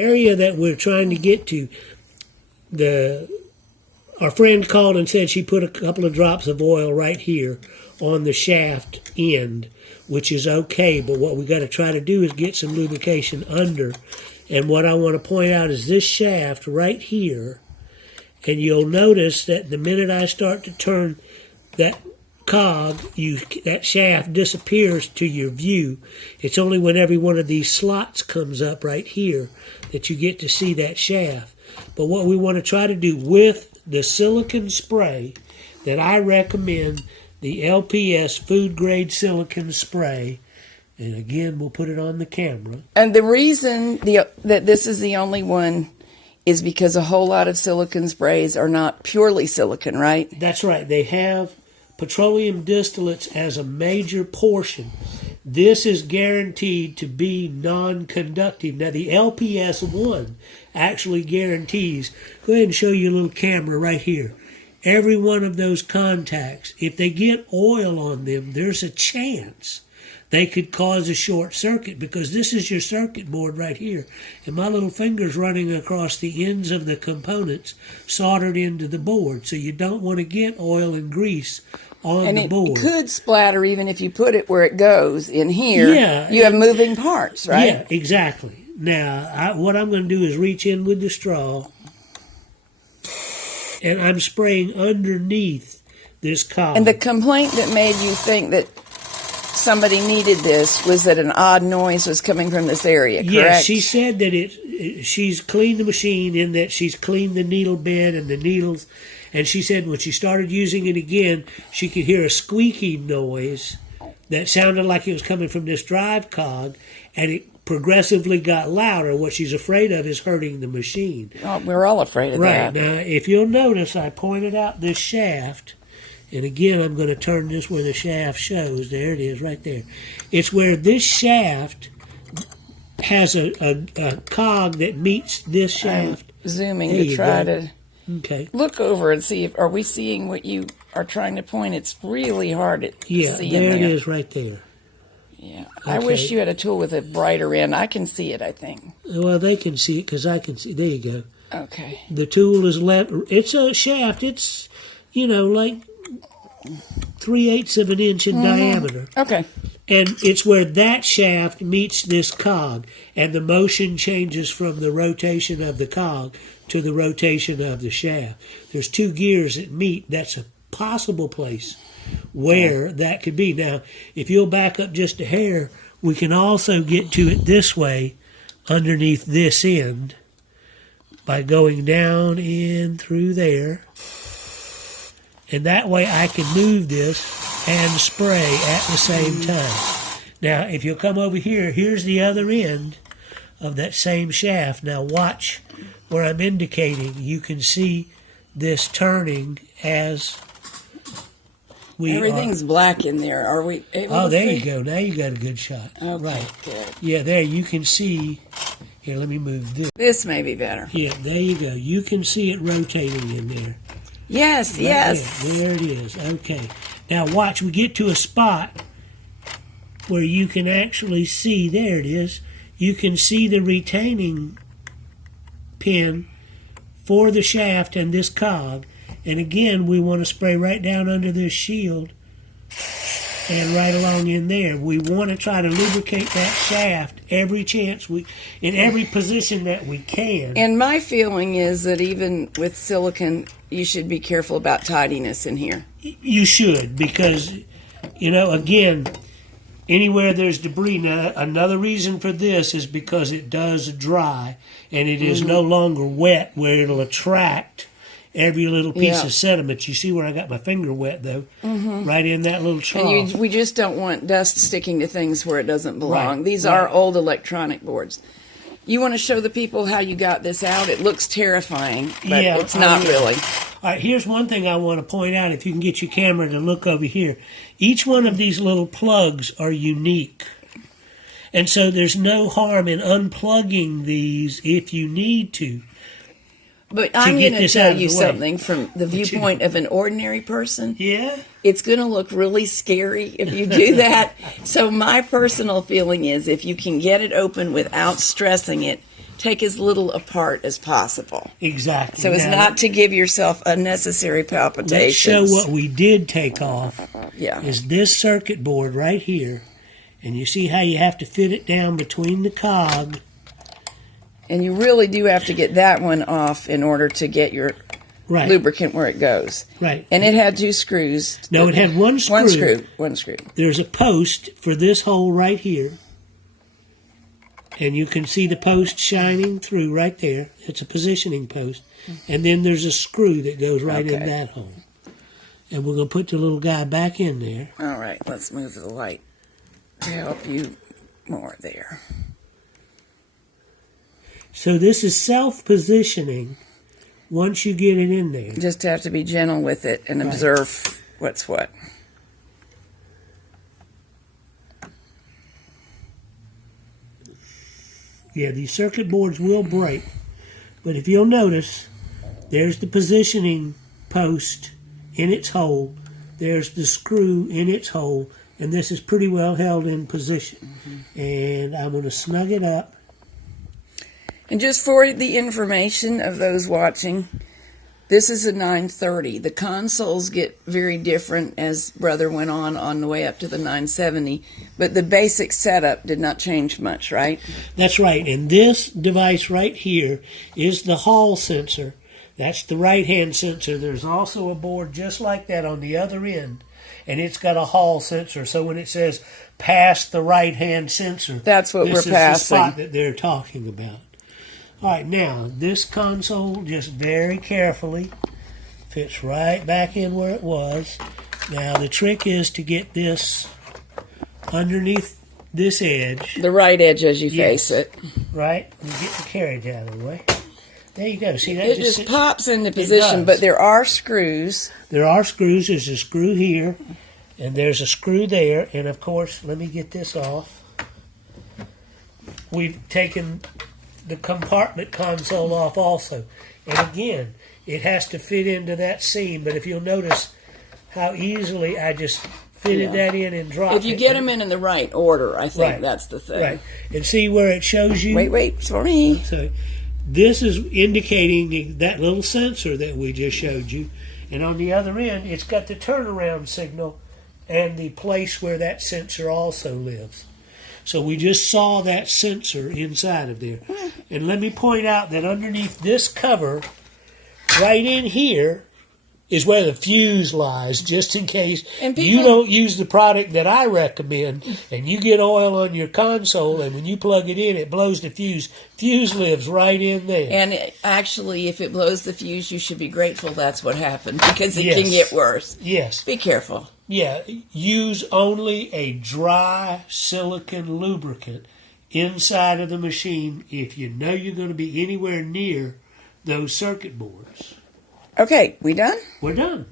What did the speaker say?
area that we're trying to get to, our friend called and said she put a couple of drops of oil right here on the shaft end, which is okay, but what we got to try to do is get some lubrication under. And what I want to point out is this shaft right here, and you'll notice that the minute I start to turn that cog, that shaft disappears to your view. It's only when every one of these slots comes up right here that you get to see that shaft. But what we want to try to do with the silicone spray that I recommend, the LPS food grade silicone spray, and again we'll put it on the camera. And the reason that this is the only one is because a whole lot of silicone sprays are not purely silicone, right? That's right. They have petroleum distillates as a major portion. This is guaranteed to be non-conductive. Now the LPS 1 actually guarantees, go ahead and show you a little camera right here. Every one of those contacts, if they get oil on them, there's a chance they could cause a short circuit, because this is your circuit board right here. And my little finger's running across the ends of the components soldered into the board. So you don't want to get oil and grease on the board. And it could splatter even if you put it where it goes in here. Yeah. You have moving parts, right? Yeah, exactly. Now, what I'm going to do is reach in with the straw, and I'm spraying underneath this cog. And the complaint that made you think that somebody needed this was that an odd noise was coming from this area, correct? Yes, she said that she's cleaned the machine, in that she's cleaned the needle bed and the needles, and she said when she started using it again, she could hear a squeaking noise that sounded like it was coming from this drive cog, and it progressively got louder. What she's afraid of is hurting the machine. Oh, we're all afraid of that. Right. Now, if you'll notice, I pointed out this shaft, and again, I'm going to turn this where the shaft shows. There it is, right there. It's where this shaft has a cog that meets this shaft. I'm zooming to try to look over and see are we seeing what you are trying to point. It's really hard to see in there. Yeah, there it is right there. Yeah, okay. I wish you had a tool with a brighter end. I can see it, I think. Well, they can see it because I can see. There you go. Okay. The tool is left. It's a shaft. It's, like 3/8 of an inch in diameter. Okay. And it's where that shaft meets this cog, and the motion changes from the rotation of the cog to the rotation of the shaft. There's two gears that meet. That's a possible place where that could be. Now, if you'll back up just a hair, we can also get to it this way underneath this end by going down in through there. And that way I can move this and spray at the same time. Now, if you'll come over here, here's the other end of that same shaft. Now watch where I'm indicating. You can see this turning as everything's black in there. Are we able to there see? You go. Now you got a good shot. Okay, right. Good. Yeah, there you can see. Here, let me move this. This may be better. Yeah, there you go. You can see it rotating in there. Yes, right yes. There it is. Okay. Now watch, we get to a spot where you can actually see, there it is, you can see the retaining pin for the shaft and this cog. And again, we want to spray right down under this shield and right along in there. We want to try to lubricate that shaft every chance in every position that we can. And my feeling is that even with silicone, you should be careful about tidiness in here. You should, because, again, anywhere there's debris. Now, another reason for this is because it does dry, and it is no longer wet where it'll attract every little piece of sediment. You see where I got my finger wet, though? Right in that little trough. And we just don't want dust sticking to things where it doesn't belong. Right. These are old electronic boards. You want to show the people how you got this out? It looks terrifying, but it's not really. All right, here's one thing I want to point out, if you can get your camera to look over here. Each one of these little plugs are unique. And so there's no harm in unplugging these if you need to. But I'm going to tell you something from the viewpoint of an ordinary person. Yeah? It's going to look really scary if you do that. So my personal feeling is if you can get it open without stressing it, take as little apart as possible. Exactly. So as Now, not to give yourself unnecessary palpitations. let's show what we did take off. Yeah. Is this circuit board right here. And you see how you have to fit it down between the cog. And you really do have to get that one off in order to get your lubricant where it goes. Right. And it had 2 screws. No, it had one screw. One screw. There's a post for this hole right here. And you can see the post shining through right there. It's a positioning post. And then there's a screw that goes right in that hole. And we're going to put the little guy back in there. All right, let's move the light to help you more there. So this is self-positioning once you get it in there. You just have to be gentle with it and observe what's what. Yeah, these circuit boards will break. But if you'll notice, there's the positioning post in its hole. There's the screw in its hole. And this is pretty well held in position. And I'm going to snug it up. And just for the information of those watching, this is a 930. The consoles get very different as Brother went on the way up to the 970. But the basic setup did not change much, right? That's right. And this device right here is the Hall sensor. That's the right-hand sensor. There's also a board just like that on the other end. And it's got a Hall sensor. So when it says pass the right-hand sensor, that's what we're passing. This is the spot that they're talking about. All right, now, this console, just very carefully, fits right back in where it was. Now, the trick is to get this underneath this edge. The right edge as you face it. Right? And get the carriage out of the way. There you go. See, that it just pops into position, but there are screws. There are screws. There's a screw here, and there's a screw there. And, of course, let me get this off. We've taken the compartment console off also. And again, it has to fit into that seam, but if you'll notice how easily I just fitted that in and dropped it. If you get them in the right order, I think that's the thing. Right. And see where it shows you? Wait, for me. So this is indicating that little sensor that we just showed you. And on the other end, it's got the turnaround signal and the place where that sensor also lives. So we just saw that sensor inside of there. And let me point out that underneath this cover, right in here, is where the fuse lies, just in case you don't use the product that I recommend, and you get oil on your console, and when you plug it in, it blows the fuse. Fuse lives right in there. And actually, if it blows the fuse, you should be grateful that's what happened, because it can get worse. Yes. Be careful. Yeah, use only a dry silicone lubricant inside of the machine if you know you're going to be anywhere near those circuit boards. Okay, we done? We're done.